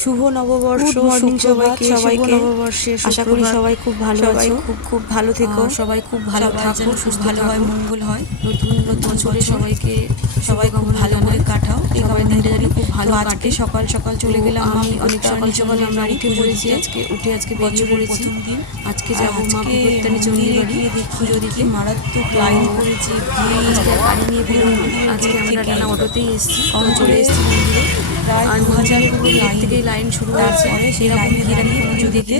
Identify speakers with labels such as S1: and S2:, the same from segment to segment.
S1: শুভ নববর্ষ সবাইকে
S2: সবাইকে, নববর্ষে
S1: আশা করি সবাই খুব ভালো আছো।
S2: খুব খুব ভালো থেকো।
S1: সবাই খুব ভালো থাকো সুস্থ
S2: ভালো হয় মঙ্গল হয়।
S1: নতুন নতুন
S2: বছরে
S1: বছর।
S2: সবাইকে
S1: সবাই খুব ভালো করে কাটাও। এই কারণে
S2: দিনটা
S1: জানি খুব ভালো
S2: আজকে সকাল সকাল চলে গেলাম
S1: আমি। অনেক সকাল
S2: সকাল
S1: আমরা উঠে পড়েছি। আজকে উঠে আজকে
S2: বছরের
S1: পড়েছি।
S2: প্রথম দিন।
S1: আজকে যাব মা চণ্ডী
S2: মন্দিরে
S1: বাড়ি। পুজো দিতে।
S2: মারাত্মক লাইন পড়েছে
S1: আজকে গাড়ি নিয়ে আজকে আমরা টানা অটোতেই এসেছি। চলে এসেছি মন্দিরে।
S2: প্রায় দু হাজার
S1: পুরো
S2: লাইন
S1: শুরু হয়েছে।
S2: তারপরে সেই
S1: সেরকম
S2: লাইনে দাঁড়িয়ে পুজো দিতে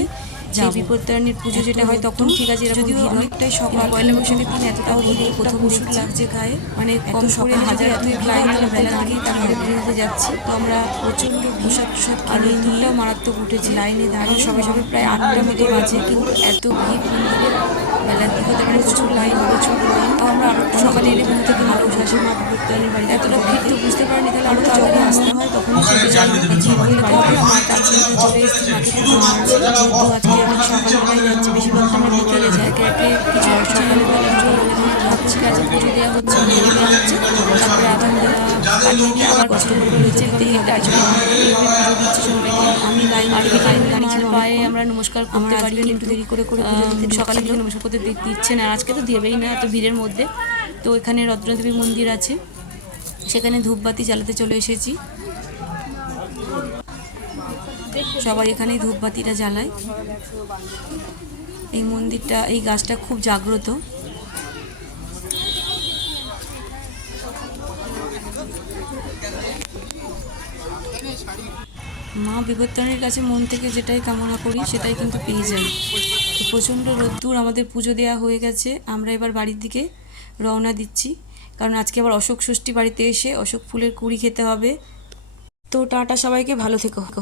S1: দিতে সেই পুজো যেটা হয় তখন ঠিক আছে এরকম
S2: যদিও অনেকটাই
S1: কিন্তু
S2: সকাল
S1: পয়লা বৈশাখের দিন এতটাও ভিড় প্রথম দেখছি
S2: লাগছে গায়ে
S1: মানে কম
S2: সকালে
S1: করে
S2: হাজার দুই
S1: লাইন বেলা থেকেই তারপরে বেরোতে যাচ্ছি। তো আমরা প্রচণ্ড পোশাক
S2: আর
S1: কিনে
S2: দুধটাও
S1: নিয়ে মারাত্মক উঠেছি।
S2: লাইনে দাঁড়িয়ে
S1: সবাই সবাই প্রায় আটটা মতো বাজে কিন্তু এত ভিড় বেলার দিকে তো মানে প্রচুর লাইন প্রচুর লাইন তো আমরা আরও সকালে এলে ঘুম থেকে ভালো শাশি মা বিপত্তারিণীর বাড়িতে এতটা ভিড় তো বুঝতে পারিনি তাহলে আরও তাড়াতাড়ি আসতে হয় তখন ছুটে যাই যে বললে বাড়িতে আমার কাছে চলে এসেছি মাকে পুজো যেহেতু আজকে এখন সকালবেলায় যাচ্ছি বেশিরভাগ তো আমরা বিকেলে একে একে কিছু সকালবেলা পুজো দেওয়া হচ্ছে পুজো দেওয়া হচ্ছে। তারপরে আবার কষ্ট করে পুজো দিচ্ছি সবাইকে আমি লাইন আর লাইন পায়ে আমরা নমস্কার করতে পারি একটু দেরি করে করে সকালে নমস্কার করতে দিচ্ছে না আজকে তো দেবেই না এত ভিড়ের মধ্যে। তো এখানে রত্নদেবী মন্দির আছে। সেখানে ধূপবাতি জ্বালাতে চলে এসেছি। সবাই এখানে ধূপবাতিটা জ্বালায়। এই মন্দিরটা, এই গাছটা খুব জাগ্রত। মা বিপত্তানির কাছে মন থেকে যেটাই কামনা করি, সেটাই কিন্তু পেয়ে যাই। প্রচণ্ড রোদ্দুর, আমাদের পুজো দেওয়া হয়ে গেছে। আমরা এবার বাড়ির দিকে রওনা দিচ্ছি। কারণ আজকে আবার অশোক ষষ্ঠী বাড়িতে এসে অশোক ফুলের কুড়ি খেতে হবে। তো টাটা সবাইকে, ভালো থেকো।